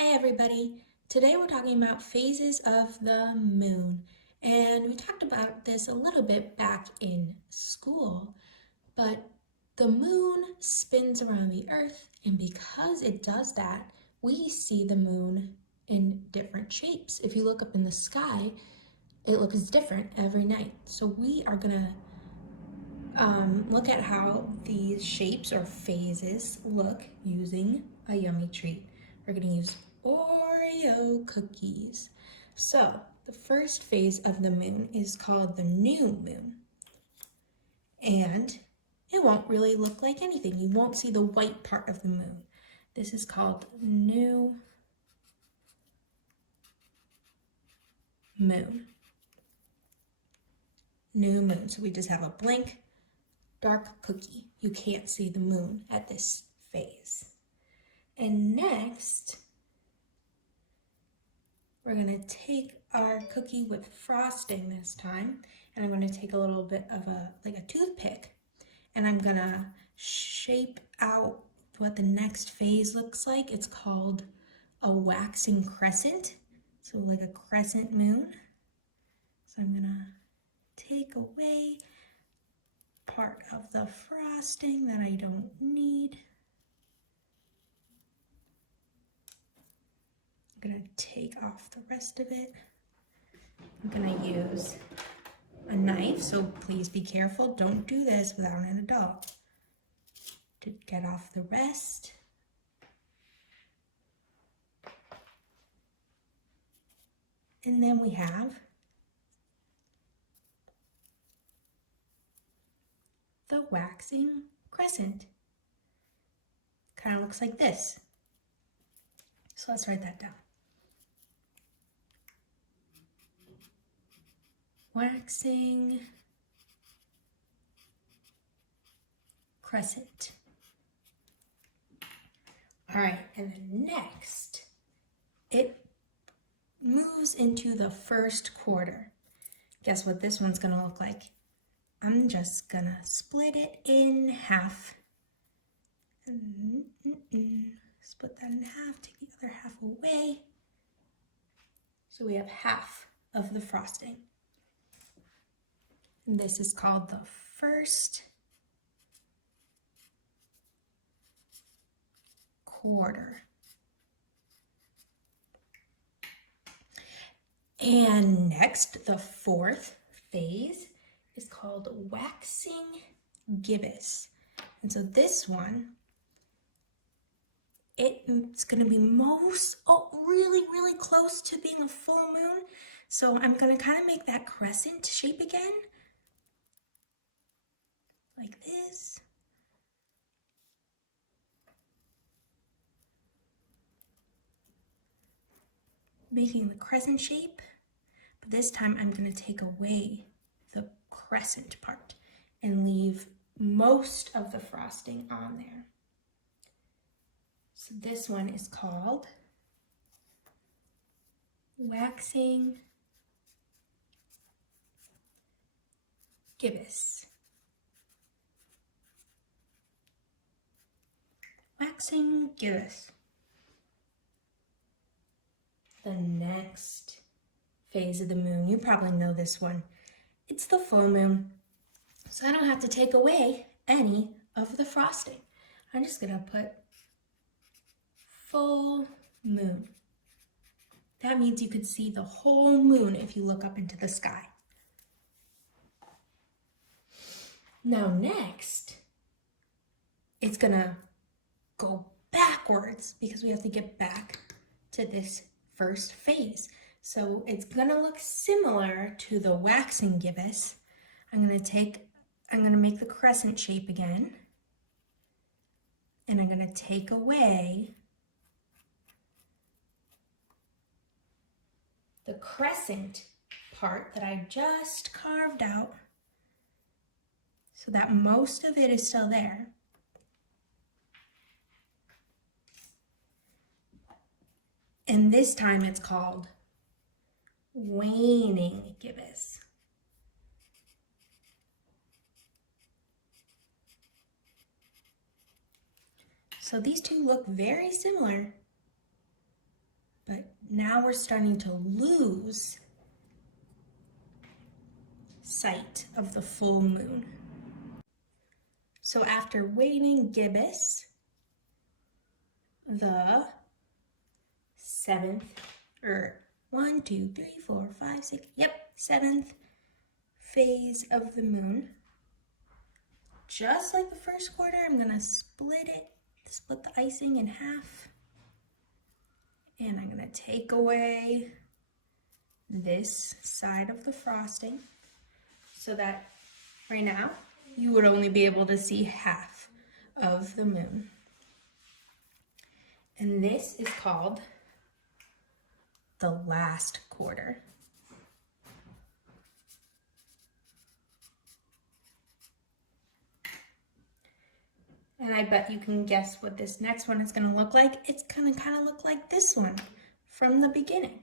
Hi everybody. Today we're talking about phases of the moon. And we talked about this a little bit back in school, but the moon spins around the earth, and because it does that, we see the moon in different shapes. If you look up in the sky, it looks different every night. So we are gonna look at how these shapes or phases look using a yummy treat. We're going to use Oreo cookies. So the first phase of the moon is called the new moon. And it won't really look like anything. You won't see the white part of the moon. This is called new moon. New moon. So we just have a blank dark cookie. You can't see the moon at this phase. And next, we're gonna take our cookie with frosting this time, and I'm gonna take a little bit of like a toothpick, and I'm gonna shape out what the next phase looks like. It's called a waxing crescent, so like a crescent moon. So I'm gonna take away part of the frosting that I don't need. I'm gonna take off the rest of it. I'm gonna use a knife, so please be careful. Don't do this without an adult. To get off the rest. And then we have the waxing crescent. Kind of looks like this. So let's write that down. Waxing crescent. All right, and then next, it moves into the first quarter. Guess what this one's gonna look like? I'm just gonna split it in half. Split that in half, take the other half away. So we have half of the frosting. And this is called the first quarter. And next, the fourth phase is called waxing gibbous. And so this one, it's gonna be really close to being a full moon. So I'm gonna kind of make that crescent shape again, like this. Making the crescent shape, but this time I'm gonna take away the crescent part and leave most of the frosting on there. So this one is called waxing gibbous. Waxing gibbous. The next phase of the moon, you probably know this one. It's the full moon. So I don't have to take away any of the frosting. I'm just gonna put full moon. That means you could see the whole moon if you look up into the sky. Now next, it's gonna go backwards because we have to get back to this first phase. So it's gonna look similar to the waxing gibbous. I'm gonna make the crescent shape again. And I'm gonna take away the crescent part that I just carved out so that most of it is still there. And this time it's called waning gibbous. So these two look very similar. But now we're starting to lose sight of the full moon. So after waning gibbous, the seventh, or 1, 2, 3, 4, 5, 6, seventh phase of the moon, just like the first quarter, I'm gonna split the icing in half, and I'm gonna take away this side of the frosting so that right now you would only be able to see half of the moon. And this is called the last quarter. And I bet you can guess what this next one is going to look like. It's going to kind of look like this one from the beginning.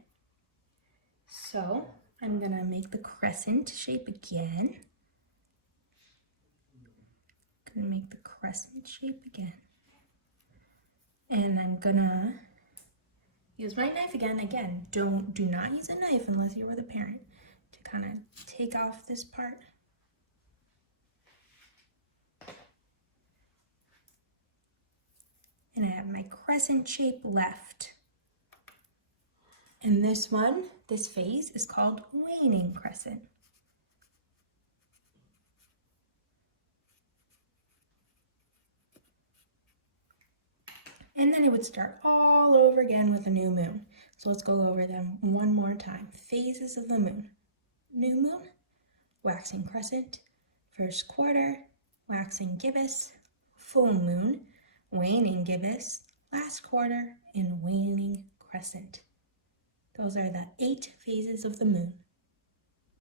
So I'm going to make the crescent shape again. Going to make the crescent shape again. And I'm going to use my knife again. Again, do not use a knife unless you're with a parent, to kind of take off this part. And I have my crescent shape left. And this one, this phase, is called waning crescent. And then it would start all over again with a new moon. So let's go over them one more time. Phases of the moon. New moon, waxing crescent, first quarter, waxing gibbous, full moon, waning gibbous, last quarter, and waning crescent. Those are the 8 phases of the moon.